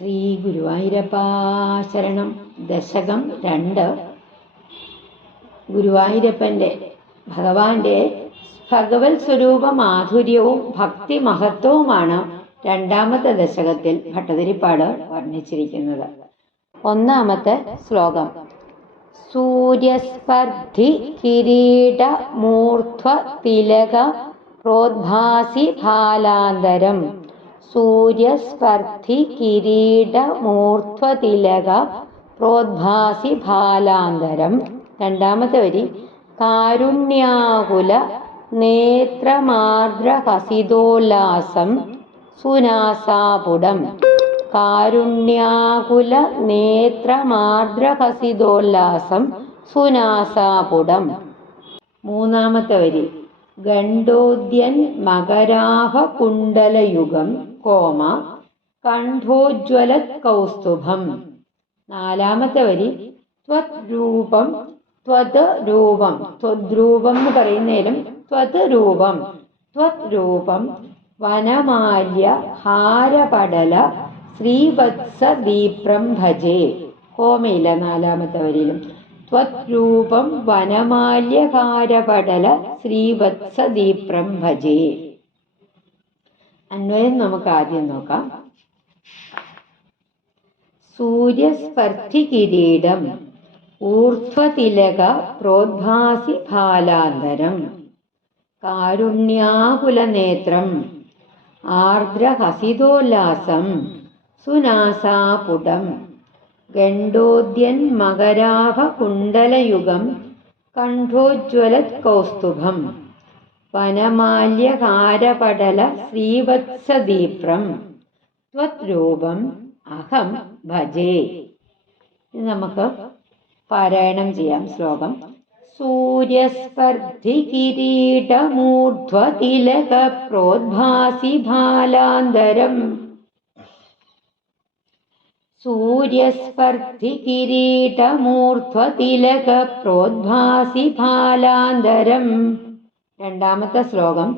ശ്രീ ഗുരുവായൂരപ്പാ ശരണം. ദശകം 2. ഗുരുവായൂരപ്പൻ്റെ ഭഗവാന്റെ ഭഗവത് സ്വരൂപ മാധുര്യവും ഭക്തി മഹത്വവുമാണ് രണ്ടാമത്തെ ദശകത്തിൽ ഭട്ടതിരിപ്പാട് വർണ്ണിച്ചിരിക്കുന്നത്. ഒന്നാമത്തെ ശ്ലോകം: സൂര്യസ്പർദ്ധി കിരീട മൂർധ്വ തിലക പ്രോദ്ഭാസി ഭാലാന്തരം. സൂര്യസ്പർദ്ധി കിരീട മൂർധ്വ തിലക പ്രോദ്ഭാസി ഭാലാന്തരം. രണ്ടാമത്തെ വരി: കാരുണ്യാകുല നേത്രമാർദ്രഹസിതോല്ലാസം സുനാസാപുടം. കാരുണ്യാകുല നേത്രമാർദ്രഹസിതോല്ലാസം സുനാസാപുടം. മൂന്നാമത്തെ വരി: ഗണ്ഡോദ്യൻ മകരാഭ കുണ്ടലയുഗം കോമ കണ്ഠോജ്വലത് കൗസ്തുഭം. നാലാമത്തെ വരി: ത്വദ്രൂപം ത്വദ്രൂപം. ത്വദ്രൂപം എന്ന് പറയുന്നതിലും ത്വദ്രൂപം ത്വദ്രൂപം വനമാല്യ ഹാരപടല ശ്രീവത്സ ദീപ്രം ഭജേ. കോമയില്ല നാലാമത്തെ വരിയിലും. ത്വദ്രൂപം വനമാല്യ ഹാരപടല ശ്രീവത്സ ദീപ്രം ഭജേ. അന്വയം നമുക്ക് ആദ്യം നോക്കാം. സൂര്യസ്പർദ്ധി കിരീടം ഊർധ്വതിലക പ്രോദ്ഭാസി ഭാലാന്തരം. കാരുണ്യാകുലനേത്രം ആർദ്രഹസിതോല്ലാസം സുനാസാപുടം. ഗണ്ഡോദ്യൻ മകരാഭ കുണ്ടലയുഗം കണ്ഠോജ്വലത് കൗസ്തുഭം. വനമാല്യഹാരപടല ശ്രീവത്സദീപ്രം ത്വദ്രൂപം അഹം ഭജേ. നമുക്ക് പാരായണം ചെയ്യാം. ശ്ലോകം: സൂര്യസ്പർദ്ധി കിരീടമൂർധ്വ തിലക പ്രോദ്ഭാസി ഭാലാന്തരം. സൂര്യസ്പർദ്ധി കിരീടമൂർധ്വ തിലക പ്രോദ്ഭാസി ഭാലാന്തരം. രണ്ടാമത്തെ ശ്ലോകം: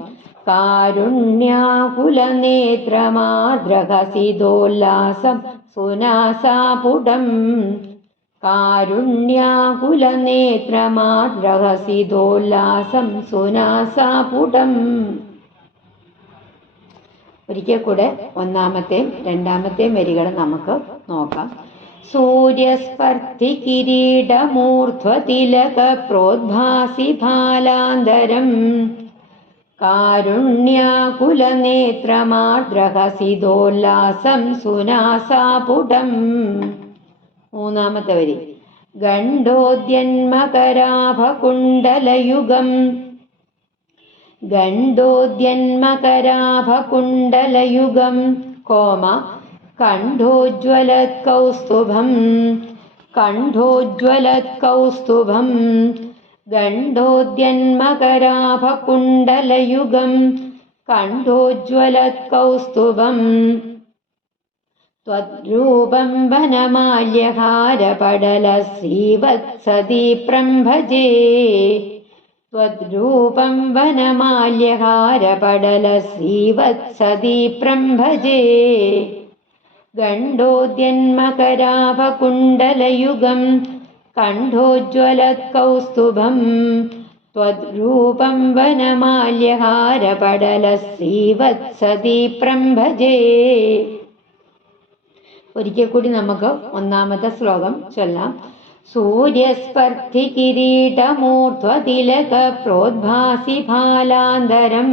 കാരുണ്യാകുലനേത്രമാദ്രഹസിതോല്ലാസം സുനാസാപുടം. കാരുണ്യാകുലനേത്രമാദ്രഹസിതോല്ലാസം സുനാസാപുടം. ഒരിക്കൽ കൂടെ ഒന്നാമത്തെയും രണ്ടാമത്തെയും വരികൾ നമുക്ക് നോക്കാം. സൂര്യസ്പർദ്ധി കിരീടമൂർധ്വ തിലക പ്രോദ്ഭാസി ഭാലാന്തരം. കാരുണ്യാകുലനേത്രമാർദ്രഹസിതോല്ലാസം സുനാസാപുടം. മൂന്നാമത്തെ വരി: ഗണ്ഡോദ്യന്മകരാഭകുണ്ടലയുഗം. ഗണ്ഡോദ്യന്മകരാഭകുണ്ടലയുഗം കോമ കണ്ഠോജ്വലത് കൗസ്തുഭം. കണ്ഠോജ്വലത് കൗസ്തുഭം. ഗണ്ഡോദ്യന്മകരാഭകുണ്ടലയുഗം കണ്ഠോജ്വലത് കൗസ്തുഭം. ത്വദ്രൂപം വനമാല്യഹാരപടല ശ്രീവത്സദീപ്രം ഭജേ. ത്വദ്രൂപം വനമാല്യഹാരപടല ശ്രീവത്സദീപ്രം ഭജേ. ഗണ്ഡോദ്യന്മകരാഭകുണ്ടലയുഗം കണ്ഠോജ്വലത് കൗസ്തുഭം. ത്വദ്രൂപം വനമാല്യഹാരപടല ശ്രീവത്സദീപ്രം ഭജേ. ഒരിക്കൽ കൂടി നമുക്ക് ഒന്നാമത്തെ ശ്ലോകം ചൊല്ലാം. സൂര്യസ്പർദ്ധി കിരീടമൂർധ്വ തിലക പ്രോദ്ഭാസി ഭാലാന്തരം.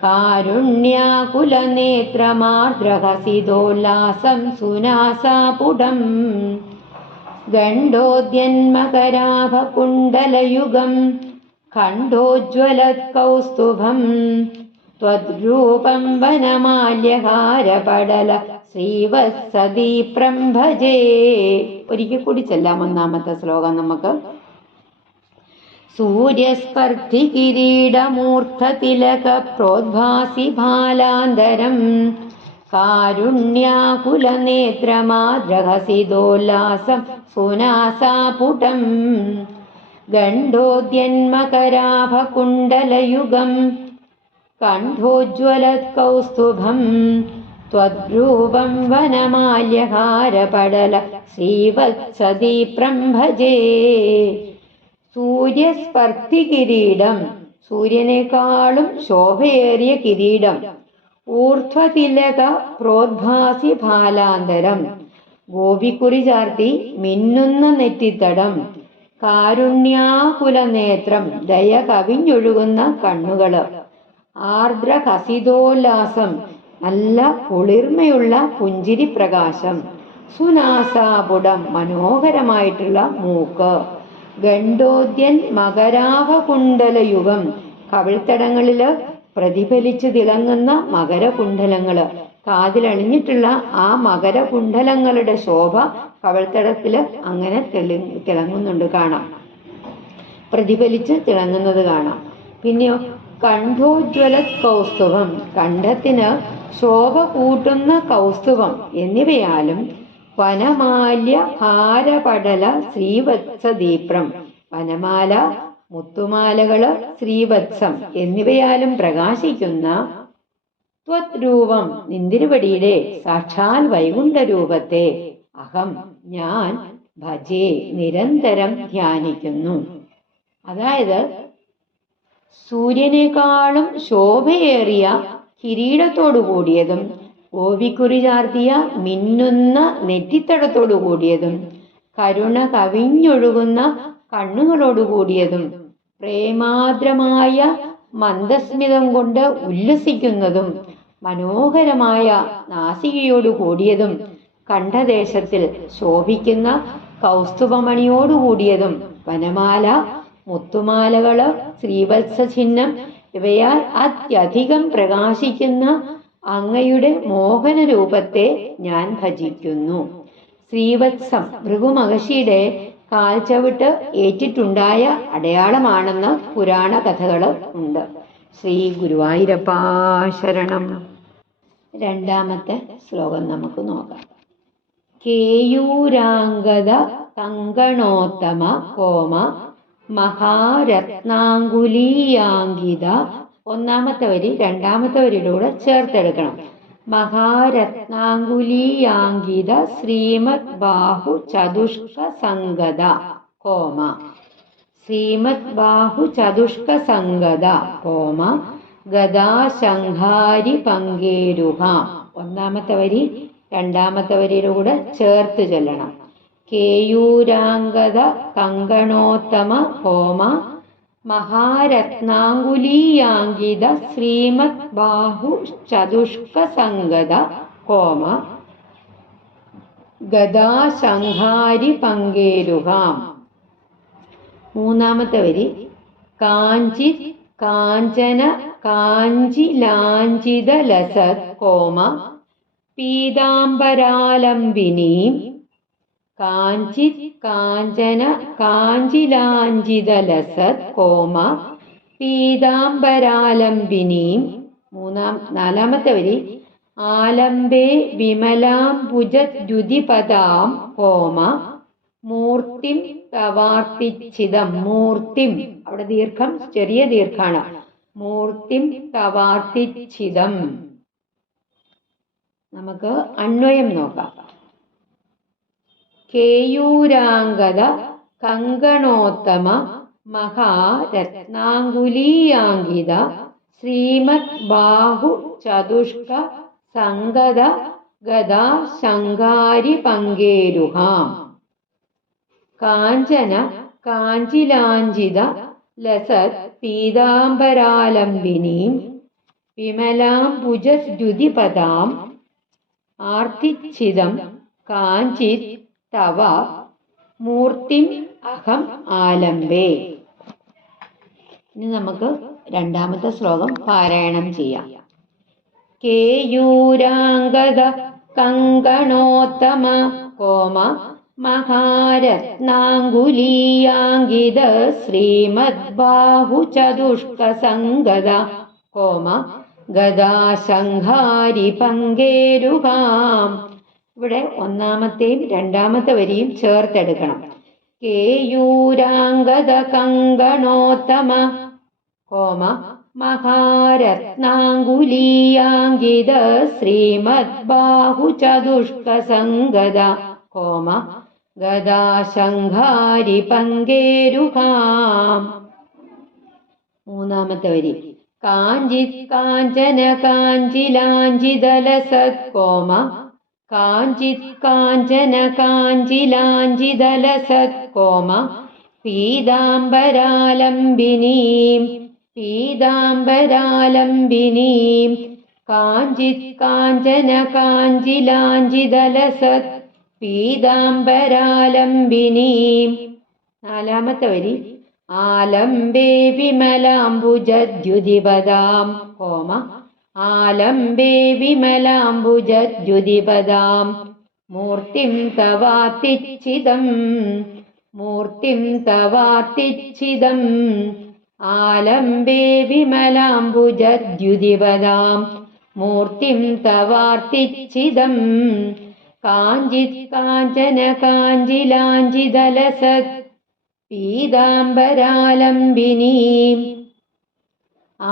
കാരുണ്യാകുലനേത്രമാർദ്രഹസിതോല്ലാസം സുനാസാപുടം. ഗണ്ഡോദ്യന്മകരാഭകുണ്ടലയുഗം കണ്ഠോജ്വലത് കൗസ്തുഭം. ത്വദ്രൂപം വനമാല്യഹാരപടല ശ്രീവത്സദീപ്രം ഭജേ. ഒരിക്കൽ കൂടി ചെല്ലാം ഒന്നാമത്തെ ശ്ലോകം നമുക്ക്. സൂര്യസ്പർദ്ധി കിരീടമൂർധ്വ തിലക പ്രോദ്ഭാസി ഭാലാന്തരം. കാരുണ്യാകുലനേത്രമാദ്രഹസിതോല്ലാസം സുനാസാപുടം. ഗണ്ഡോദ്യന്മകരാഭകുണ്ടലയുഗം കണ്ഠോജ്വലത് കൗസ്തുഭം. ത്വദ്രൂപം വനമാല്യഹാരപടല ശ്രീവത്സദീപ്രം ഭജേ. സൂര്യസ്പർദ്ധി കിരീടം, സൂര്യനേക്കാളും ശോഭയേറിയ കിരീടം. ഊർധ്വതിലക പ്രോദ്ഭാസി ഭാലാന്തരം, ഗോപിക്കുറി ചാർത്തി മിന്നുന്ന നെറ്റിത്തടം. കാരുണ്യാകുലനേത്രം, ദയ കവിഞ്ഞൊഴുകുന്ന കണ്ണുകള്. ആർദ്ര ഹസിതോല്ലാസം, നല്ല കുളിർമയുള്ള പുഞ്ചിരി പ്രകാശം. സുനാസാപുടം, മനോഹരമായിട്ടുള്ള മൂക്ക്. ഗണ്ഡോദ്യൻ മകരാഭകുണ്ടലയുഗം, കവിൾത്തടങ്ങളില് പ്രതിഫലിച്ചു തിളങ്ങുന്ന മകരകുണ്ഡലങ്ങള്. കാതിലണിഞ്ഞിട്ടുള്ള ആ മകരകുണ്ഡലങ്ങളുടെ ശോഭ കവിൾത്തടത്തില് അങ്ങനെ തിളങ്ങുന്നുണ്ട്, കാണാം, പ്രതിഫലിച്ച് തിളങ്ങുന്നത് കാണാം. പിന്നെയോ കണ്ഠോജ്വല കൗസ്തുഭം, കണ്ഠത്തിന് ശോഭ കൂട്ടുന്ന കൗസ്തുഭം എന്നിവയാലും. വനമാല്യ ഹാരപടല ശ്രീവത്സദീപ്രം, വനമാല, മുത്തുമാലകള്, ശ്രീവത്സം എന്നിവയാലും പ്രകാശിക്കുന്ന ത്വദ്രൂപം, നിന്തിരുവടിയുടെ സാക്ഷാൽ വൈകുണ്ഠ രൂപത്തെ അഹം, ഞാൻ ഭജേ, നിരന്തരം ധ്യാനിക്കുന്നു. അതായത് സൂര്യനേക്കാളും ശോഭയേറിയ കിരീടത്തോടു കൂടിയതും ഗോപിക്കുറി ചാർത്തിയ മിന്നുന്ന നെറ്റിത്തടത്തോടു കൂടിയതും കരുണ കവിഞ്ഞൊഴുകുന്ന കണ്ണുകളോടു കൂടിയതും പ്രേമാദ്രമായ മന്ദസ്മിതം കൊണ്ട് ഉല്ലസിക്കുന്നതും മനോഹരമായ നാസികയോടു കൂടിയതും കണ്ഠദേശത്തിൽ ശോഭിക്കുന്ന കൗസ്തുഭമണിയോടുകൂടിയതും വനമാല, മുത്തുമാലകള്, ശ്രീവത്സ ചിഹ്നം ഇവയാൽ അത്യധികം പ്രകാശിക്കുന്ന അങ്ങയുടെ മോഹന രൂപത്തെ ഞാൻ ഭജിക്കുന്നു. ശ്രീവത്സം ഭൃഗുമഹർഷിയുടെ കാൽച്ചവിട്ട് ഏറ്റിട്ടുണ്ടായ അടയാളമാണെന്ന് പുരാണ കഥകള് ഉണ്ട്. ശ്രീ ഗുരുവായൂരപ്പാ ശരണം. രണ്ടാമത്തെ ശ്ലോകം നമുക്ക് നോക്കാം. കേയൂരാംഗത കങ്കണോത്തമ കോമ മഹാരത്നാങ്കുലീയാങ്കിത. ഒന്നാമത്തെ വരി രണ്ടാമത്തെ വരിയിലൂടെ ചേർത്തെടുക്കണം. മഹാരത്നാങ്കുലീയാങ്കിത ശ്രീമദ് ബാഹു ചതുഷ്ക സംഗത കോമ. ശ്രീമദ് ബാഹു ചതുഷ്ക സംഗത കോമ ഗദാശംഹാരി പങ്കേരുഹാം. ഒന്നാമത്തെ വരി രണ്ടാമത്തെ വരിയിലൂടെ ചേർത്ത് ചൊല്ലണം. കേയൂരാംഗത കങ്കണോത്തമ ഹോമ മഹാരത്നാങ്കുലീയാങ്കിത ശ്രീമദ് ബാഹു ചതുഷ്ക സംഗത ഹോമ ഗദാശംഹാരി പങ്കേരുഹാം. മൂന്നാമത്തെ വരി കാഞ്ചിത് കാഞ്ചന കാഞ്ചിലാഞ്ചിത ലസത് കോമ പീതാംബരാലംബിനീം. കാഞ്ചിത് കാഞ്ചന കാഞ്ചിലാഞ്ചിത ലസത് കോമ പീതാംബരാലംബിനീം. നാലാമത്തെ വരി ആലംബേ വിമലാംബുജദ്യുതിപദാം കോമ മൂർത്തിം തവാർത്തിച്ഛിതം. മൂർത്തിം, അവിടെ ദീർഘം ചെറിയ ദീർഘാണ്. മൂർത്തിം തവാർത്തിച്ഛിതം. നമുക്ക് അന്വയം നോക്കാം. കേയൂരാംഗത കങ്കണോത്തമ മഹാരത്നാങ്കുലീയാങ്കിത ശ്രീമദ് ബാഹു ചതുഷ്ക സംഗത ഗദാ ശങ്കാരി പങ്കേരുഹാം. കാഞ്ചന കാഞ്ചിലാഞ്ചിത ലസത് പീതാംബരാലംബിനീം വിമലാംബുജദ്യുതിപദാം ആർത്തിച്ഛിതം കാഞ്ചിത് തവ മൂർത്തിം അഹം ആലംബേ. ഇനി നമുക്ക് രണ്ടാമത്തെ ശ്ലോകം പാരായണം ചെയ്യാം. കേയൂരാംഗത കങ്കണോത്തമ കോമ മഹാരത്നാങ്കുലീയാങ്കിത ശ്രീമദ് ബാഹു ചതുഷ്ക സംഗത കോമ ഗദാശംഹാരി പങ്കേരുഹാം. ഇവിടെ ഒന്നാമത്തെയും രണ്ടാമത്തെ വരിയും ചേർത്തെടുക്കണം. കേയൂരാംഗത കങ്കണോത്തമ കോമ മഹാരത്നാങ്കുലീയാങ്കിത ശ്രീമദ്ബാഹുചതുഷ്കസംഗദ കോമ ഗദാശംഘാരി പങ്കേരുഹാം. മൂന്നാമത്തെ വരി കാഞ്ചിത് കാഞ്ചന കാഞ്ചിലാഞ്ചിതലസത് കോമ കാഞ്ചിത് കാഞ്ചന കാഞ്ചിലാഞ്ചിതലസത് കോമ പീതാംബരാലംബിനീം പീതാംബരാലംബിനീം കാഞ്ചിത് കാഞ്ചന കാഞ്ചിലാഞ്ചിതലസത് പീതാംബരാലംബിനീം. നാലാമത്തെ വരി ആലംബേ വിമലാംബുജദ്യുതിപദാം കോമ ആലംബേ വിമലാംബുജദ്യുതിപദാം മൂർത്തിം തവാർത്തിച്ഛിതം മൂർത്തിം തവാർത്തിച്ഛിതം ആലംബേ വിമലാംബുജദ്യുതിപദാം മൂർത്തിം തവാർത്തിച്ഛിതം കാഞ്ചിത് കാഞ്ചന കാഞ്ചിലാഞ്ചിതലസത് പീതാംബരാലംബിനീം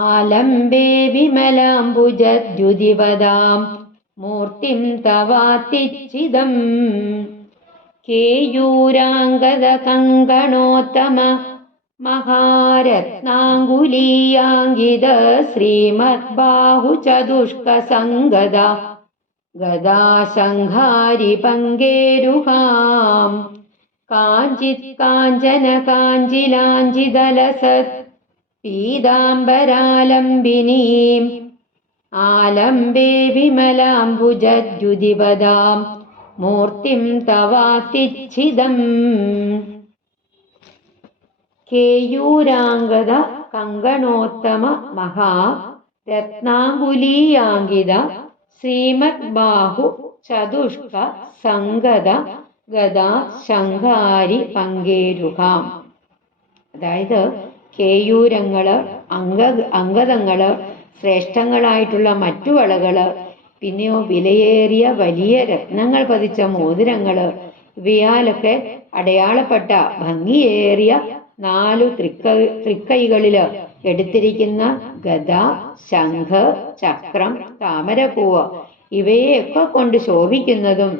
ആലംബേ വിമലാംബുജദ്യുതിപദാം മൂർത്തിം തവാർത്തിച്ഛിതം. കേയൂരാംഗദ കങ്കണോത്തമ മഹാരത്നാങ്കുലീയാങ്കിത ശ്രീമദ്ബാഹുചതുഷ്കസംഗദ ഗദാശംഘാരി പങ്കേരുഹാം. കാഞ്ചിത് കാഞ്ചന കാഞ്ചിലാഞ്ചിതലസത് പീതാംബരാലംബിനീം ആലംബേ വിമലാംബുജദ്യുതിപദാം മൂർത്തിം തവാർത്തിച്ഛിതം. കേയൂരാംഗദ കങ്കണോത്തമ മഹാ രത്നാങ്കുലീയാങ്കിത ശ്രീമദ്ബാഹു ചതുഷ്ക സംഗത ഗദാ ശംഖാരി പങ്കേരുഹാം. അതായത് കേയൂരങ്ങള്, അംഗദങ്ങള്, ശ്രേഷ്ഠങ്ങളായിട്ടുള്ള മറ്റു വളകള്, പിന്നെയോ വിലയേറിയ വലിയ രത്നങ്ങൾ പതിച്ച മോതിരങ്ങള്, ഇവയാലൊക്കെ അടയാളപ്പെട്ട ഭംഗിയേറിയ 4 തൃക്കൈകളില് എടുത്തിരിക്കുന്ന ഗദ, ശംഖ്, ചക്രം, താമരപ്പൂവ് ഇവയെയൊക്കെ കൊണ്ട് ശോഭിക്കുന്നതും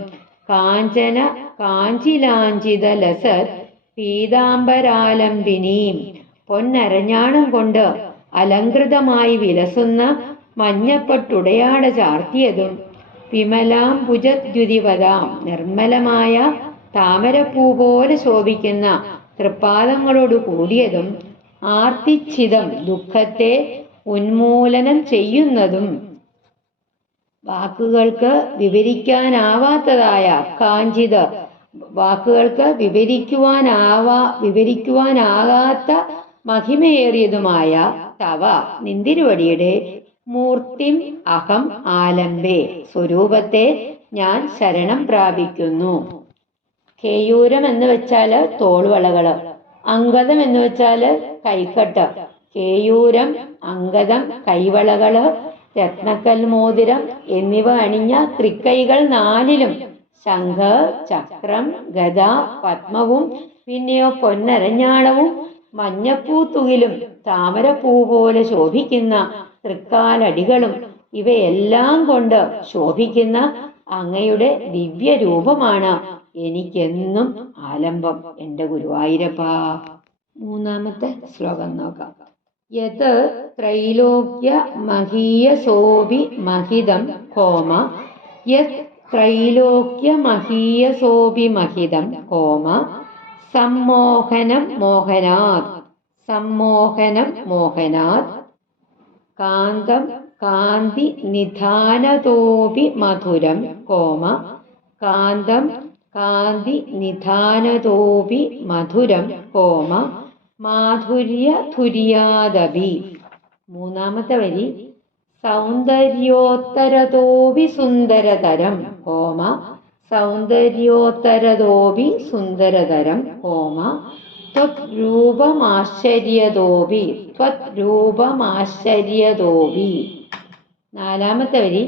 കാഞ്ചന കാഞ്ചിലാഞ്ചിത ലസത് പീതാംബരാലംബിനീം പൊന്നരഞ്ഞാണം കൊണ്ട് അലങ്കൃതമായി വിലസുന്ന മഞ്ഞപ്പട്ടുടയാട ചാർത്തിയതും വിമലാംബുജദ്യുതിപദാം നിർമ്മലമായ താമരപ്പൂ പോലെ ശോഭിക്കുന്ന തൃപ്പാദങ്ങളോട് കൂടിയതും ആർത്തിച്ഛിതം ദുഃഖത്തെ ഉന്മൂലനം ചെയ്യുന്നതും വാക്കുകൾക്ക് വിവരിക്കാനാവാത്തതായ കാഞ്ചിത വാക്കുകൾക്ക് വിവരിക്കുവാനാകാത്ത മഹിമയേറിയതുമായ തവ നിന്തിരുവടിയുടെ മൂർത്തിം അഹം ആലംബേ സ്വരൂപത്തെ ഞാൻ ശരണം പ്രാപിക്കുന്നു. കേയൂരം എന്ന് വെച്ചാല് തോൾവളകള്, അംഗദം എന്ന് വെച്ചാല് കൈക്കട്ട്. കേയൂരം, അംഗദം, കൈവളകള്, രത്നക്കൽ മോതിരം എന്നിവ അണിഞ്ഞ തൃക്കൈകൾ 4ലും ശംഖ്, ചക്രം, ഗദ, പത്മവും പിന്നെയോ പൊന്നരഞ്ഞാണവും മഞ്ഞപ്പൂത്തുകിലും താമരപ്പൂ പോലെ ശോഭിക്കുന്ന തൃക്കാലടികളും ഇവയെല്ലാം കൊണ്ട് ശോഭിക്കുന്ന അങ്ങയുടെ ദിവ്യരൂപമാണ് എനിക്കെന്നും ആലംബം എൻ്റെ ഗുരുവായൂരപ്പ. മൂന്നാമത്തെ ശ്ലോകം നോക്കാം. യത് ത്രൈലോക്യ മഹീയസോപി മഹിതം കോമ യത് ത്രൈലോക്യ മഹീയസോപി മഹിതം കോമ സമ്മോഹനം മോഹനാത് സമ്മോഹനം മോഹനാത് കാന്തം കാന്തി നിധാനതോപി മധുരം കോമ കാന്തം കാന്തി നിധാനതോപി മധുരം കോമ മാധുര്യധുര്യാദപി. മൂന്നാമത്തെ വരി സൗന്ദര്യോത്തരതോപി സുന്ദരതരം കോമ സൗന്ദര്യോത്തരതോപി സുന്ദരതരം കോമ ത്വരൂപമാശ്ചര്യതോപി ത്വരൂപമാശ്ചര്യതോപി. നാലാമത്തെ വരി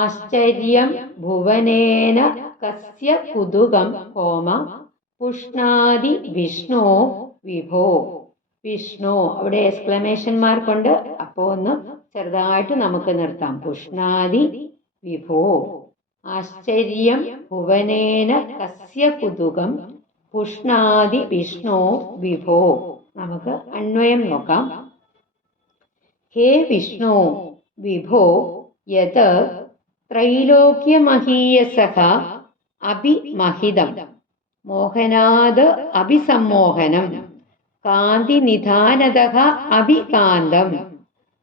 ആശ്ചര്യം ഭുവനേന കസ്യ കുതുകം കോമ പുഷ്ണാതി വിഷ്ണോ വിഭോ. വിഷ്ണു. അവിടെ എക്സ്ക്ലമേഷൻ മാർക്കുണ്ട്. അപ്പോൾ ഒന്ന് ചെറുതായിട്ട് നമുക്ക് നിർത്താം. പുഷ്ണാതി വിഭോ ആശ്ചര്യം ഭുവനേന കസ്യ കുതുകം പുഷ്ണാതി വിഷ്ണു വിഭോ. നമുക്ക് അന്വയം നോക്കാം. ഹേ വിഷ്ണു വിഭോ യത് ത്രൈലോക്യമഹീയസഃ അഭിമഹിതം മോഹനാത് അഭിസമ്മോഹനം കാന്തിനിധാനതഃ അഭികാന്തം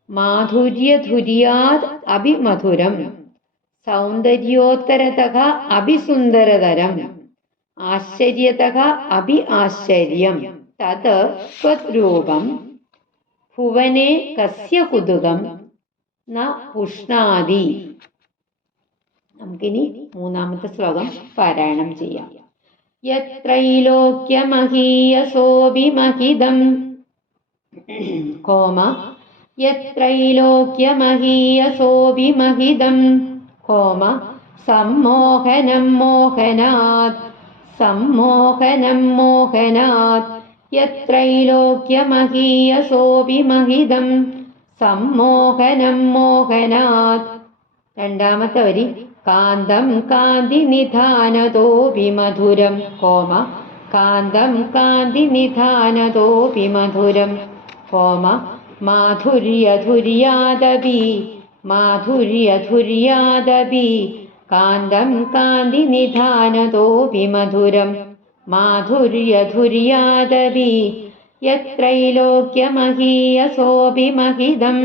മാധുര്യധുര്യാത് അഭിമധുരം സൗന്ദര്യോത്തരതഃ അഭിസുന്ദരതരം ആശ്ചര്യതഃ അഭി ആശ്ചര്യം തത് സ്വരൂപം ഭുവനേ കസ്യ കുതുകം ന പുഷ്ണാതി. നമുക്കിനി മൂന്നാമത്തെ ശ്ലോകം പാരായണം ചെയ്യാം. യത്രൈലോക്യമഹീയസോഭിമഹിതം കോമ യത്രൈലോക്യമഹീയസോഭിമഹിതം കോമ സമ്മോഹനം മോഹനാത് സമ്മോഹനം മോഹനാത് യത്രൈലോക്യമഹീയസോഭിമഹിതം സമ്മോഹനം മോഹനാത്. രണ്ടാമത്തെ വരി കാന്തം കാന്തിനിധാനതോഭിമധുരം കോമ കാന്തം കാന്തിനിധാനതോഭിമധുരം കോമ മാധുര്യധുര്യാദപി മാധുര്യധുര്യാദപി കാന്തം കാന്തിനിധാനതോഭിമധുരം മാധുര്യധുര്യാദപി യത്രൈലോക്യമഹീയസോഭിമഹിതം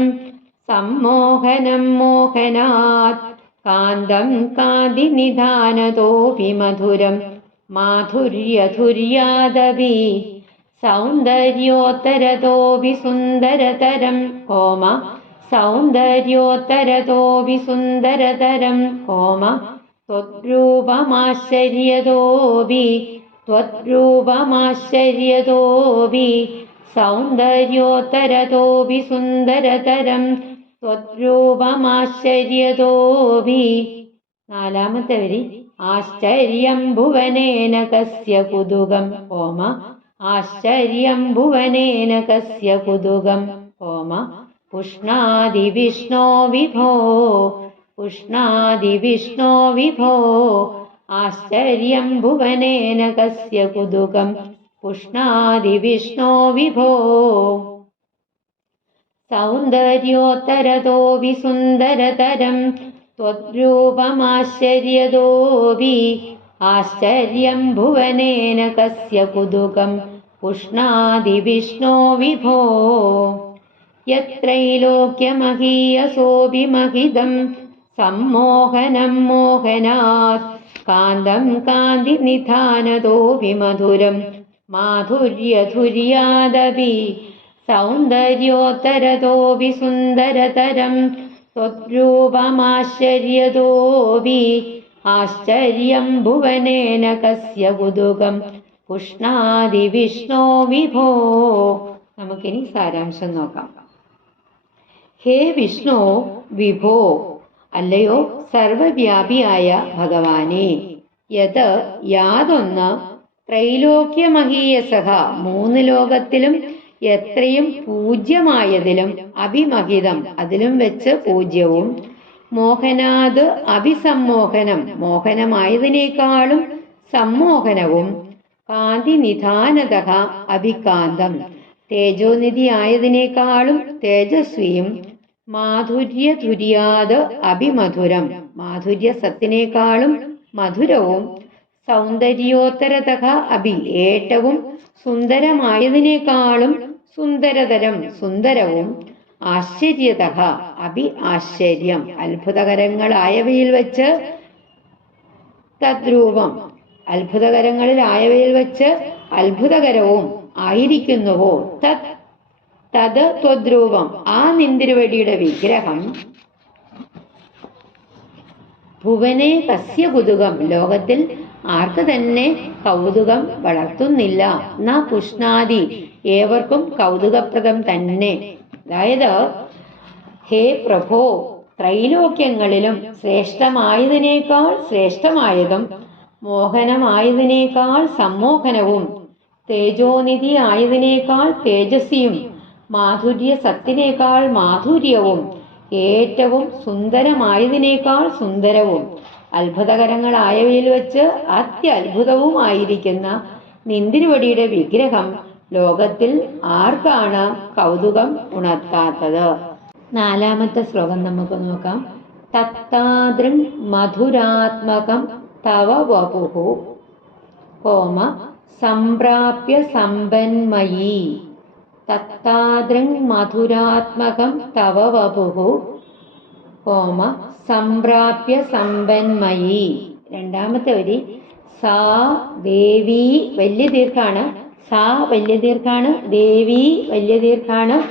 സമ്മോഹനം മോഹനാത് കാന്തം കാന്തിനിധാനതോഭിമധുരം മാധുര്യധുര്യാദപി സൗന്ദര്യോത്തരതോപി സുന്ദരതരം കോമ സൗന്ദര്യോത്തരതോപി സുന്ദരതരം കോമ ത്വദ്രൂപമാശ്ചര്യതോപി ത്വദ്രൂപമാശ്ചര്യതോപി സൗന്ദര്യോത്തരതോപി സുന്ദരതരം ത്വദ്രൂപമാശ്ചര്യതോപി. നാലാമത്തെ വരി ആശ്ചര്യം ഭുവനേന കസ്യ കുതുകം കോമ ആശ്ചര്യം ഭുവനേന കസ്യ കുതുകം കോമ പുഷ്ണാതി വിഷ്ണോ വിഭോ പുഷ്ണാതി വിഷ്ണോ വിഭോ ആശ്ചര്യം ഭുവനേന കസ്യ കുതുകം പുഷ്ണാതി വിഷ്ണോ വിഭോ സൗന്ദര്യോത്തരതോപി സുന്ദരതരം ത്വദ്രൂപമാശ്ചര്യതോപി ആശ്ചര്യം ഭുവനേന കസ്യ കുതുകം പുഷ്ണാതി വിഷ്ണോ വിഭോ യത്രൈലോക്യമഹീയസോഭിമഹിതം സമ്മോഹനം മോഹനാത് കാന്തം കാന്തിനിധാനതോഭിമധുരം മാധുര്യധുര്യാദപി സൗന്ദര്യോത്തരതോപി സുന്ദരതരം ത്വദ്രൂപമാശ്ചര്യതോപി ആശ്ചര്യം ഭുവനേന കസ്യ കുതുകം പുഷ്ണാതി വിഷ്ണോ വിഭോ. നമുക്കിനി സാരാംശം നോക്കാം. ഹേ വിഷ്ണു വിഭോ അല്ലയോ സർവവ്യാപിയായ ഭഗവാനെ യത് യാതൊന്ന് ത്രൈലോക്യമഹീയസഃ മൂന്ന് ലോകത്തിലും എത്രയും പൂജ്യമായതിലും അഭിമഹിതം അതിലും വെച്ച് പൂജ്യവും മോഹനാത് അഭിസമ്മോഹനം മോഹനമായതിനേക്കാളും സമ്മോഹനവും കാന്തിനിധാനതഃ അഭികാന്തം തേജോനിധി ആയതിനേക്കാളും തേജസ്വിയും മാധുര്യധുര്യാത് അഭിമധുരം മാധുര്യ സത്തിനേക്കാളും മധുരവും സൗന്ദര്യോത്തരതഃ അഭി ഏറ്റവും സുന്ദരമായതിനേക്കാളും സുന്ദരതരം സുന്ദരവും ആശ്ചര്യതഃ അഭി ആശ്ചര്യം അത്ഭുതകരങ്ങളായവയിൽ വെച്ച് തദ്രൂപം അത്ഭുതകരങ്ങളിലായവയിൽ വെച്ച് അത്ഭുതകരവും ആയിരിക്കുന്നുവോ തത് ത്വദ്രൂപം ആ നിന്തിരുവടിയുടെ വിഗ്രഹം ഭുവനേ കസ്യ കുതുകം ലോകത്തിൽ ആർക്ക് തന്നെ കൗതുകം വളർത്തുന്നില്ല ന പുഷ്ണാതി ഏവർക്കും കൗതുകപ്രദം തന്നെ. അതായത് ഹേ പ്രഭോ ത്രൈലോക്യങ്ങളിലും ശ്രേഷ്ഠമായതിനേക്കാൾ ശ്രേഷ്ഠമായതും മോഹനമായതിനേക്കാൾ സമ്മോഹനവും തേജോനിധി ആയതിനേക്കാൾ തേജസ്വിയും മാധുര്യ സത്തിനേക്കാൾ മാധുര്യവും ഏറ്റവും സുന്ദരമായതിനേക്കാൾ സുന്ദരവും അത്ഭുതകരങ്ങളായവയിൽ വെച്ച് അത്യത്ഭുതവുമായിരിക്കുന്ന നിന്തിരുവടിയുടെ വിഗ്രഹം ലോകത്തിൽ ആർക്കാണ് കൗതുകം ഉണർത്താത്തത്? നാലാമത്തെ ശ്ലോകം നമുക്ക് നോക്കാം. തത്താദൃങ് മധുരാത്മകം തവ വപുഃ കോമ സംപ്രാപ്യ സമ്പന്മയീ. തത്താദൃങ് മധുരാത്മകം തവ വപുഃ കോമ സംപ്രാപ്യ സമ്പന്മയീ. രണ്ടാമത്തെ വരി സാ ദേവി വലിയ ദീർഘാണ്, സാ വലിയ ദീർഘാണ്, ദേവി വലിയ ദീർഘാണ്,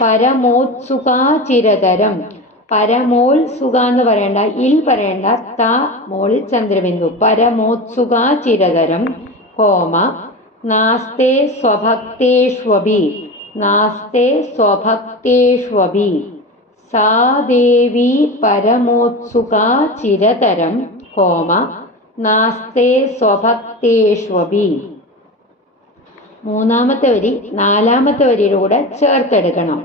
പരമോത്സുകാ ചിരതരം. പരമോത്സുക എന്ന് പറയണ്ട, ഇൽ പറയണ്ട, ത മോളിൽ ചന്ദ്രബിന്ദു. പരമോത്സുകാ ചിരതരം കോമ നാസ്തേ സ്വഭക്തേഷ്വഭി. നാസ്തേ സ്വഭക്തേഷ്വഭി. സാ ദേവി പരമോത്സുകാ ചിരതരം കോമ നാസ്തേ സ്വഭക്തേഷ്വഭി. മൂന്നാമത്തെ വരി നാലാമത്തെ വരിയിലൂടെ ചേർത്തെടുക്കണം.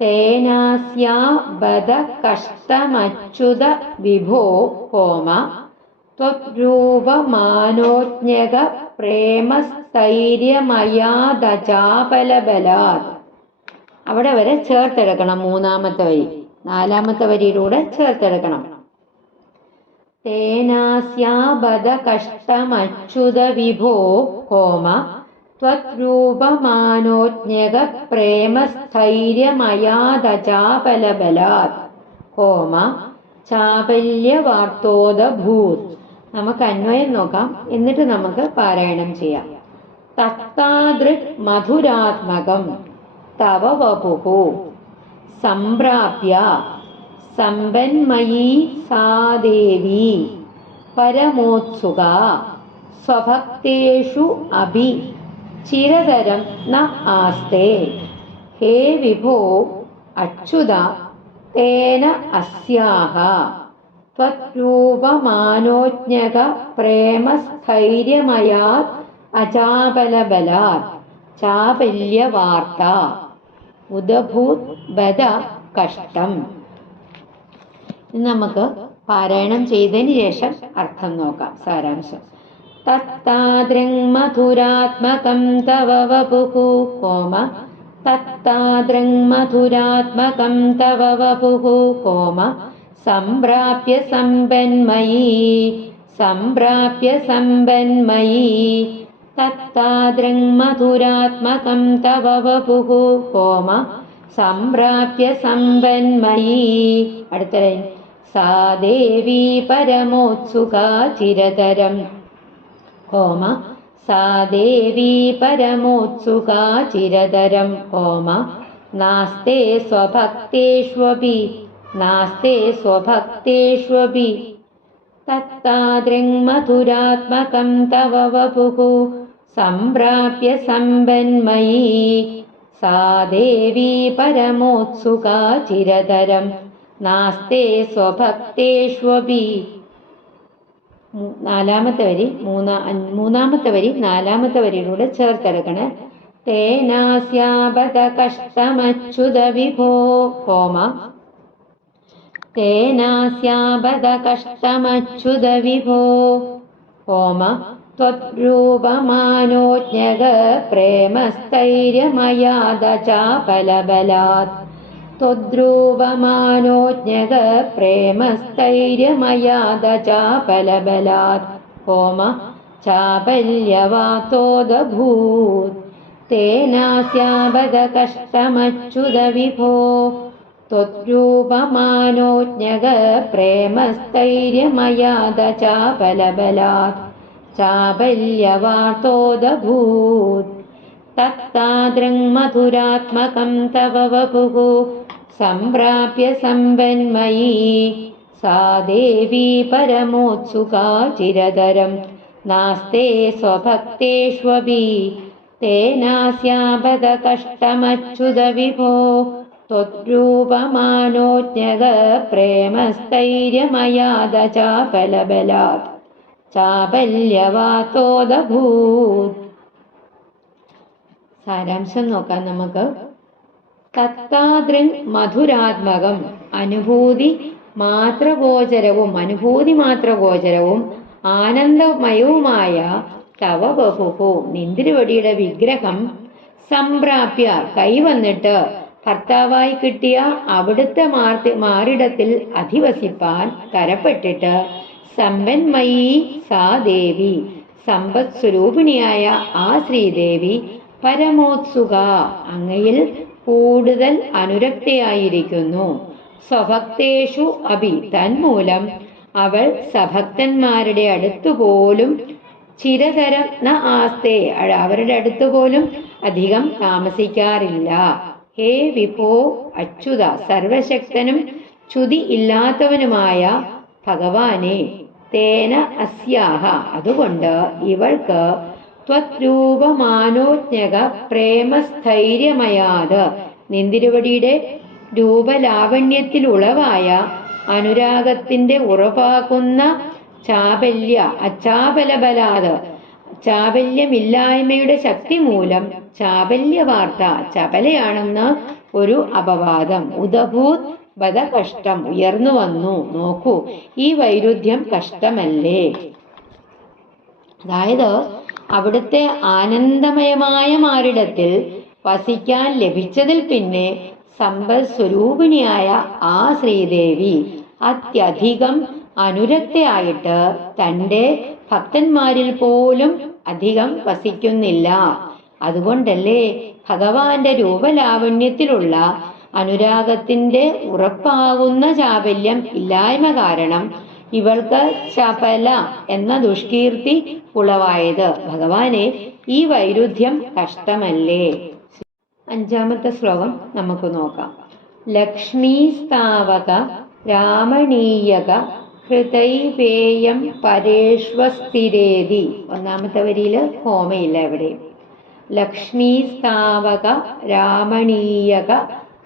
തേനാസ്യാ ബദ കഷ്ടമച്യുത വിഭോ കോമ ത്വരൂപമാനോജ്ഞക പ്രേമസ്ഥൈര്യമയാദചാപലബലാത്. അവിടെ വരെ ചേർത്തെടുക്കണം. മൂന്നാമത്തെ വരി നാലാമത്തെ വരിയിലൂടെ ചേർത്തെടുക്കണം. തേനാസ്യാ ബദ കഷ്ടമച്യുത വിഭോ കോമ ത്വരൂപമാനോജ്ഞക പ്രേമസ്ഥൈര്യമയാദചാപലബലാത് കോമ ചാപല്യവാർത്തോദഭൂത്. നമുക്ക് അന്വയം നോക്കാം, എന്നിട്ട് നമുക്ക് പാരായണം ചെയ്യാം. തത്താദൃക് മധുരാത്മകം തവ വപുഃ സംപ്രാപ്യ സമ്പന്മയീ സാ ദേവി പരമോത്സുകാ സ്വഭക്തേഷു അഭി ചിരതരം ന ആസ്തേ. ഹേ വിഭോ അച്യുത തേന അസ്യാഹ ത്വരൂപമാനോജ്ഞക പ്രേമസ്ഥൈര്യമയാത് അചാപലബലാത് ചാപല്യവാർത്ത ഉദഭൂത് ബദ കഷ്ടം. നമുക്ക് പാരായണം ചെയ്തതിന് ശേഷം അർത്ഥം നോക്കാം. സാരാംശം. തത്താദൃങ് മധുരാത്മകം തവ വപുഃ കോമ തത്താദൃങ് മധുരാത്മകം തവ വപുഃ കോമ സംപ്രാപ്യ സമ്പന്മയീ. സംപ്രാപ്യ സമ്പന്മയീ. തത്താദൃങ് മധുരാത്മകം തവ വപുഃ കോമ സംപ്രാപ്യ സമ്പന്മയീ. അടുത്ത ലൈൻ. സാ ദേവി പരമോത്സുകാ ചിരതരം കോമ സാ ദേവി പരമോത്സുകാ ചിരതരം കോമ നാസ്തേ സ്വഭക്തേഷ്വപി. നാസ്തേ സ്വഭക്തേഷ്വപി. തത്താദൃങ് മധുരാത്മകം തവ വപുഃ സംപ്രാപ്യ സമ്പന്മയീ. സാ ദേവി പരമോത്സുകാ ചിരതരം നാസ്തേ സ്വഭക്തേഷ്വപി. നാലാമത്തെ വരി മൂന്നാമത്തെ വരി നാലാമത്തെ വരിയിലൂടെ ചേർത്തെടുക്കണേ. തേനാസ്യാബദ കഷ്ടമച്യുത വിഭോ കോമ തേനാസ്യാബദ കഷ്ടമച്യുത വിഭോ കോമ ത്വരൂപമാനോജ്ഞക പ്രേമസ്ഥൈര്യമയാദചാപലബലാത്. ത്വരൂപമാനോജ്ഞക പ്രേമസ്ഥൈര്യമയാദചാപലബലാത് കോമ ചാപല്യവാതോദഭൂത്. തേനാസ്യാബദ കഷ്ടമച്യുത വിഭോ ത്വരൂപമാനോജ്ഞക പ്രേമസ്ഥൈര്യമയാദചാപലബലാത് ചാപല്യവാതോദഭൂത്. തത്താദൃങ് മധുരാത്മകം തവ വപുഃ സംപ്രാപ്യ സമ്പന്മയീ. സാ ദേവി പരമോത്സുകാ ചിരതരം നാസ്തേ സ്വഭക്തേഷ്വപി. തേനാസ്യാബദ കഷ്ടമച്യുത വിഭോ ത്വരൂപമാനോജ്ഞക പ്രേമസ്ഥൈര്യമയാദചാപലബലാത് ചാപല്യവാതോദഭൂത്. സാരാംശം നോക്കാം നമുക്ക്. തത്താദൃൻ മധുരാത്മകം അനുഭൂതി മാത്രഗോചരവും ആനന്ദമയവുമായ തവ ബഹുഹു നിന്തിരുവടിയുടെ വിഗ്രഹം സംപ്രാപ്യ കൈവന്നിട്ട് ഭർത്താവായി കിട്ടിയ അവിടുത്തെ മാറിടത്തിൽ അധിവസിപ്പാൻ തരപ്പെട്ടിട്ട് സമ്പന്മയീ സാ ദേവി സമ്പത് സ്വരൂപിണിയായ ആ ശ്രീദേവി പരമോത്സുക അങ്ങയിൽ കൂടുതൽ അനുരക്തയായിരിക്കുന്നു. സ്വഭക്തേഷു അഭി തന്മൂലം അവൾ സഭക്തന്മാരുടെ അടുത്തുപോലും ചിരതരം ന ആസ്തേ അവരുടെ അടുത്തുപോലും അധികം താമസിക്കാറില്ല. ഹേ വിഭോ അച്യുത സർവശക്തനും ച്യുതി ഇല്ലാത്തവനുമായ ഭഗവാനെ തേന അസ്യാഹ അതുകൊണ്ട് ഇവൾക്ക് ത്വരൂപമാനോജ്ഞക പ്രേമസ്ഥൈര്യമയാത് നിന്തിരുവടിയുടെ രൂപലാവണ്യത്തിലുളവായ അനുരാഗത്തിന്റെ ഉറപ്പാക്കുന്ന അച്ചാബലബലാത് ചാബല്യമില്ലായ്മയുടെ ശക്തി മൂലം ചാബല്യവാർത്ത ചപലയാണെന്ന് ഒരു അപവാദം. ഉദഭൂത് ബദ കഷ്ടം ഉയർന്നു വന്നു. നോക്കൂ, ഈ വൈരുദ്ധ്യം കഷ്ടമല്ലേ? അതായത് അവിടുത്തെ ആനന്ദമയമായ മാറിടത്തിൽ വസിക്കാൻ ലഭിച്ചതിൽ പിന്നെ സമ്പൽ സ്വരൂപിണിയായ ആ ശ്രീദേവി അത്യധികം അനുരക്തയായിട്ട് തൻ്റെ ഭക്തന്മാരിൽ പോലും അധികം വസിക്കുന്നില്ല. അതുകൊണ്ടല്ലേ ഭഗവാന്റെ രൂപലാവണ്യത്തിലുള്ള അനുരാഗത്തിന്റെ ഉറപ്പാകുന്ന ചാബല്യം ഇല്ലായ്മ കാരണം ഇവൾക്ക് ചപല എന്ന ദുഷ്കീർത്തി ഉളവായത്. ഭഗവാനെ ഈ വൈരുദ്ധ്യം കഷ്ടമല്ലേ? 5-ാമത്തെ ശ്ലോകം നമുക്ക് നോക്കാം. ലക്ഷ്മീ സ്ഥാവക രാമണീയക ഹൃദൈവേയം പരേഷ്വസ്ഥിരേതി. 1-ാമത്തെ വരിയില് ഹോമയില്ല എവിടെയും. ലക്ഷ്മീ സ്ഥാവക രാമണീയക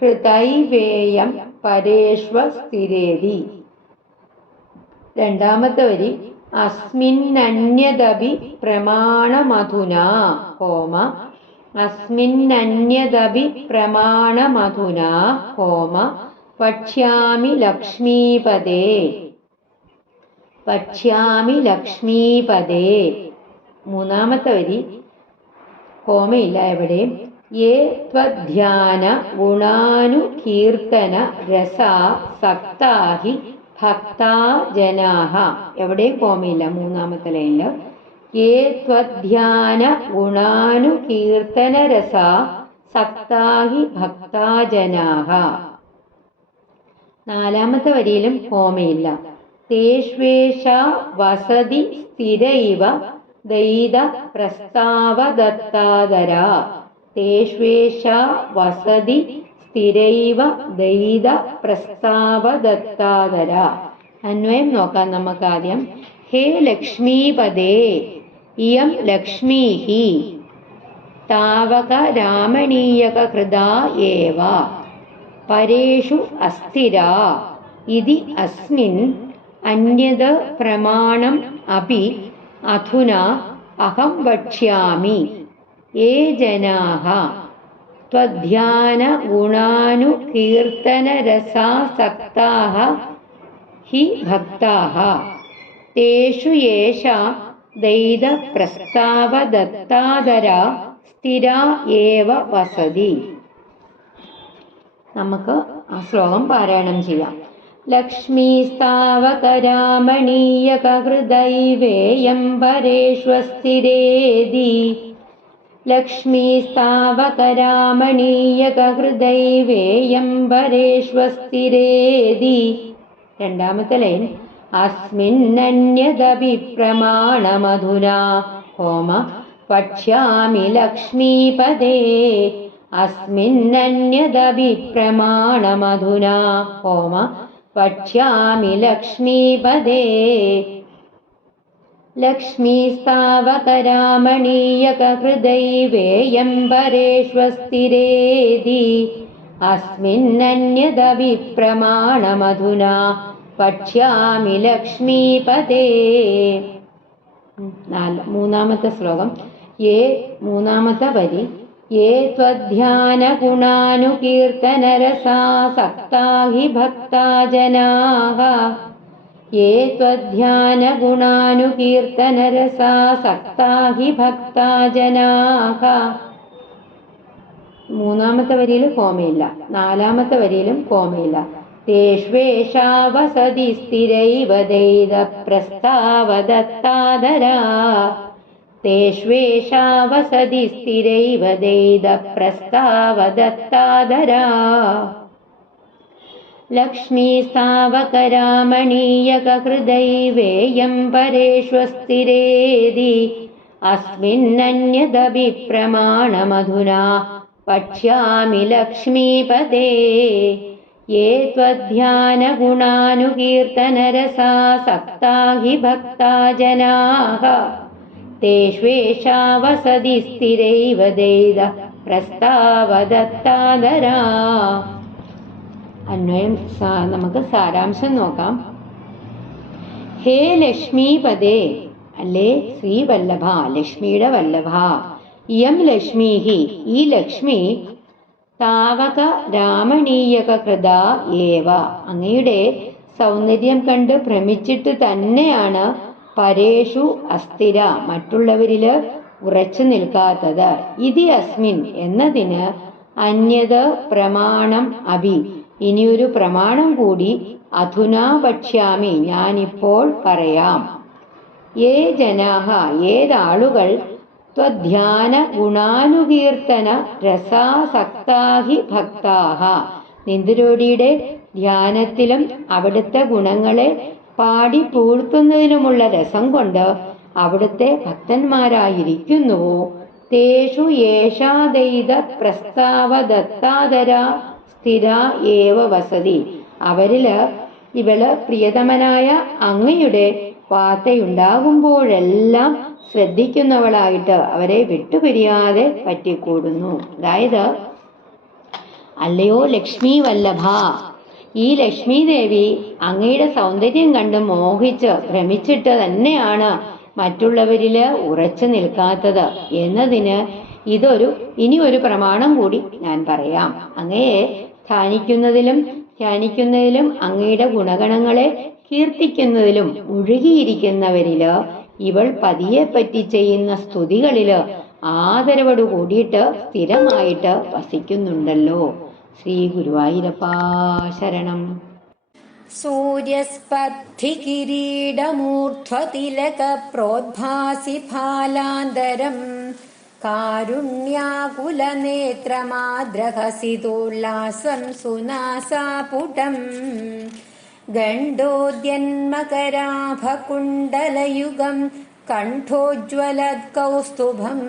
ഹൃദൈവേയം പരേഷ്വസ്ഥിരേതി. 2-ാമത്തെ വരി അസ്മിന്നന്യദപി പ്രമാണമധുനാ ഹോമ അസ്മിന്നന്യദപി പ്രമാണമധുനാ ഹോമ പക്ഷ്യാമി ലക്ഷ്മീപദേ പക്ഷ്യാമി ലക്ഷ്മീപദേ. 3-ാമത്തെ വരി ഹോമയില്ല എവിടെയും. യേ ത്വധ്യാന ഗുണാനുകീർത്തന രസാ സക്താഹി ഭക്താ ജനാഹ എവിടെയും ഹോമയില്ല 3-ാമത്തെ ലൈനില്. യേ ത്വധ്യാന ഗുണാനുകീർത്തന രസാ സക്താഹി ഭക്താ ജനാഹ. 4-ാമത്തെ വരിയിലും ഹോമയില്ല. തേഷ്വേഷ വസതി സ്ഥിരൈവ ദൈത പ്രസ്താവദത്താദര. തേഷ്വേഷ വസതി സ്ഥിരൈവ ദൈത പ്രസ്താവദത്താദര. അന്വയം നോക്കാം നമുക്ക് ആദ്യം. ഹേ ലക്ഷ്മീപദേ ഇയം ലക്ഷ്മീഹി താവക രാമണീയക ഹൃദാ ഏവ പരേഷു അസ്ഥിരാ ഇതി അസ്മിൻ അന്യത പ്രമാണം അപി അധുനാ അഹം വക്ഷ്യാമി. യേ ജനാഃ ത്വധ്യാന ഗുണാനുകീർത്തന രസാസക്താഃ ഹി ഭക്താഃ തേഷു യേഷാ ദൈത പ്രസ്താവദത്താദര സ്ഥിരാ ഏവ വസതി. നമുക്ക് ആ ശ്ലോകം പാരായണം ചെയ്യാം. ലക്ഷ്മീ സ്ഥാവക രാമണീയക ഹൃദൈവേയം പരേഷ്വസ്ഥിരേതി. ലക്ഷ്മീ സ്ഥാവക രാമണീയക ഹൃദൈവേയം പരേഷ്വസ്ഥിരേതി. 2-ാമത്തെ ലൈൻ അസ്മിന്നന്യദപി പ്രമാണമധുനാ ഹോമ പക്ഷ്യാമി ലക്ഷ്മീപദേ. അസ്മിന്നന്യദപി പ്രമാണമധുനാ ഹോമ പക്ഷ്യാമി ലക്ഷ്മീപദേ. ലക്ഷ്മീ സ്ഥാവക രാമണീയക ഹൃദൈവേയം പരേഷ്വസ്ഥിരേതി. അസ്മിന്നന്യദപി പ്രമാണമധുനാ പക്ഷ്യാമി ലക്ഷ്മീപദേ. 3-ാമത്തെ ശ്ലോകം. 3-ാമത്തെ വരി ये त्वध्यानगुणानुकीर्तनरसासक्ता हि भक्ता जनाः ये त्वध्यानगुणानुकीर्तनरसासक्ता हि भक्ता जनाः. മൂന്നാമത്തെ വരിയിൽ കോമയില്ല, നാലാമത്തെ വരിയിലും കോമയില്ല. തേഷ്വേഷാ വസതി സ്ഥിരൈവ ദൈത പ്രസ്താവദത്താദരാ തേഷ്വേഷാ വസതി സ്ഥിരൈവ ദൈത പ്രസ്താവദത്താദരാ. ലക്ഷ്മീസ്താവകരാമണീയകഹൃദൈവേയം പരേഷ്വസ്ഥിരേതി അസ്മിന്നന്യദപി പ്രമാണമധുനാ പക്ഷ്യാമി ലക്ഷ്മീപദേ. യേ ത്വധ്യാനഗുണാനുകീർത്തനരസാസക്താ ഹി ഭക്താ ജനാഃ തേഷ്വേഷാ വസതി സ്ഥിരൈവ ദൈത പ്രസ്താവദത്താദരാ. അന്വയം നമുക്ക് സാരാംശം നോക്കാം. ഹേ ലക്ഷ്മീപദേ, അല്ലേ ശ്രീവല്ലഭ, ലക്ഷ്മിയുടെ വല്ലഭ. ഇയം ലക്ഷ്മീഹി, ഈ ലക്ഷ്മി താവക രാമണീയക കൃത ഏവ, അങ്ങയുടെ സൗന്ദര്യം കണ്ട് ഭ്രമിച്ചിട്ട് തന്നെയാണ് പരേഷു അസ്ഥിര, മറ്റുള്ളവരില് ഉറച്ചു നിൽക്കാത്തത്. ഇതി അസ്മിൻ, എന്നതിന് അന്യത് പ്രമാണം അഭി, ഇനിയൊരു പ്രമാണം കൂടി അധുനാ വക്ഷ്യാമി, ഞാനിപ്പോൾ പറയാം. യേ ജനാഹ, ഏതാളുകൾ ത്വധ്യാന ഗുണാനുകീർത്തന രസാസക്താഹി ഭക്താഹ, നിന്ദുരോടിയുടെ ധ്യാനത്തിലും അവിടുത്തെ ഗുണങ്ങളെ പാടി പൂഴ്ത്തുന്നതിനുമുള്ള രസം കൊണ്ട് അവിടുത്തെ ഭക്തന്മാരായിരിക്കുന്നുവോ, തേഷു യേഷാദൈത പ്രസ്താവദത്താദര സ്ഥിര ഏവ വസതി, അവരില് ഇവള് പ്രിയതമനായ അങ്ങയുടെ വാർത്തയുണ്ടാകുമ്പോഴെല്ലാം ശ്രദ്ധിക്കുന്നവളായിട്ട് അവരെ വിട്ടുപിരിയാതെ പറ്റിക്കൂടുന്നു. അതായത്, അല്ലയോ ലക്ഷ്മി വല്ലഭ, ഈ ലക്ഷ്മി ദേവി അങ്ങയുടെ സൗന്ദര്യം കണ്ട് മോഹിച്ച് ഭ്രമിച്ചിട്ട് തന്നെയാണ് മറ്റുള്ളവരില് ഉറച്ചു നിൽക്കാത്തത് എന്നതിന് ഇനി ഒരു പ്രമാണം കൂടി ഞാൻ പറയാം. അങ്ങയെ ധ്യാനിക്കുന്നതിലും അങ്ങയുടെ ഗുണഗണങ്ങളെ കീർത്തിക്കുന്നതിലും മുഴുകിയിരിക്കുന്നവരില് ഇവൾ പതിയെ പറ്റി ചെയ്യുന്ന സ്തുതികളില് ആദരവോട് കൂടിയിട്ട് സ്ഥിരമായിട്ട് വസിക്കുന്നുണ്ടല്ലോ. ശ്രീ ഗുരുവായൂരപ്പാ ശരണം. സൂര്യസ്പർദ്ധി കിരീടമൂർധ്വതിലക പ്രോദ്ഭാസി ഫാലാന്തരം കാരുണ്യാകുലനേത്രമാദ്രഹസിതോല്ലാസം സുനാസാപുടം ഗണ്ഡോദ്യന്മകരാഭകുണ്ടലയുഗം കണ്ഠോജ്വലത്കൗസ്തുഭം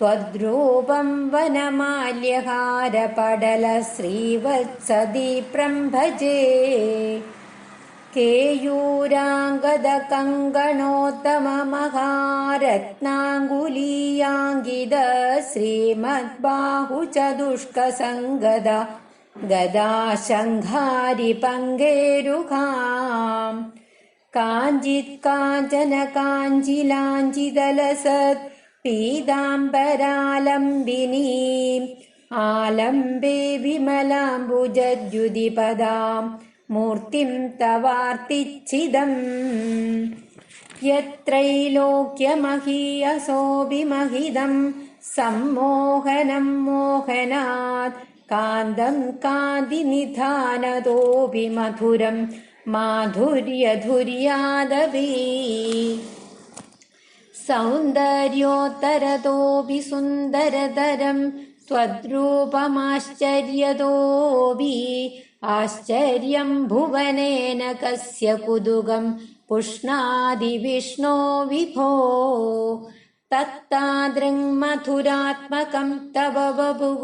ത്വദ്രൂപം വനമാല്യഹാരപടല ശ്രീവത്സദീപ്രം ഭജേ. കേയൂരാംഗദകങ്കണോത്തമമഹാരത്നാംഗുലീയാങ്കിത ശ്രീമദ്ബാഹുചതുഷ്കസംഗദ ഗദാശംഘാരി പങ്കേരുകാം കാഞ്ചിത് കാഞ്ചന കാഞ്ചിലാഞ്ചിതലസത് പീതാംബരാലംബിനീം ആലംബേ വിമലാംബുജദ്യുതിപദാം മൂർത്തിം തവാർത്തിച്ഛിദം. യത്രൈലോക്യമഹീയസോഭിമഹിതം സമ്മോഹനം മോഹനാത് കാന്തം കാന്തിനിധാനതോപി മധുരം മാധുര്യധുര്യാദപി സൗന്ദര്യോത്തരതോപി സുന്ദരതരം ത്വദ്രൂപമാശ്ചര്യതോപി ആശ്ചര്യം ഭുവനേന കസ്യ കുതുകം പുഷ്ണാതി വിഷ്ണോ വിഭോ. തത്താദൃങ്മധുരാത്മകം തവ വപുഃ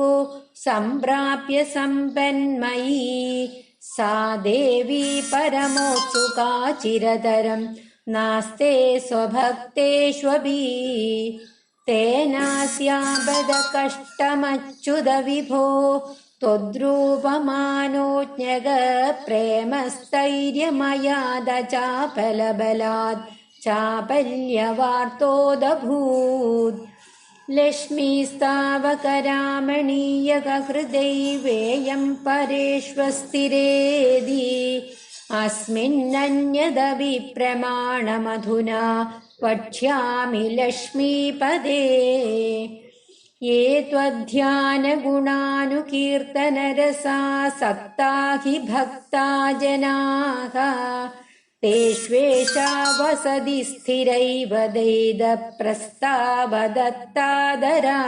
സംപ്രാപ്യ സമ്പന്മയീ സാ ദേവി പരമോത്സുകാ ചിരതരം നാസ്തേ സ്വഭക്തേഷ്വപി. തേനാസ്യാബദ കഷ്ടമച്യുത വിഭോ ത്വദ്രൂപമാനോജ്ഞക പ്രേമസ്ഥൈര്യമയാദ ചാപലബലാത് ചാപല്യവാർത്തോദഭൂത്. लक्ष्मीस्तावकरामणीयकहृदैवेयं परेष्वस्तिरेधि अस्मिन्नन्यदपि प्रमाणमधुना वक्ष्यामि लक्ष्मीपदे ये त्वध्यानगुणानुकीर्तनरसा सक्ता हि भक्ता जनाः तेष्वेषा वसति स्थिरैव देदप्रस्तावदत्तादरा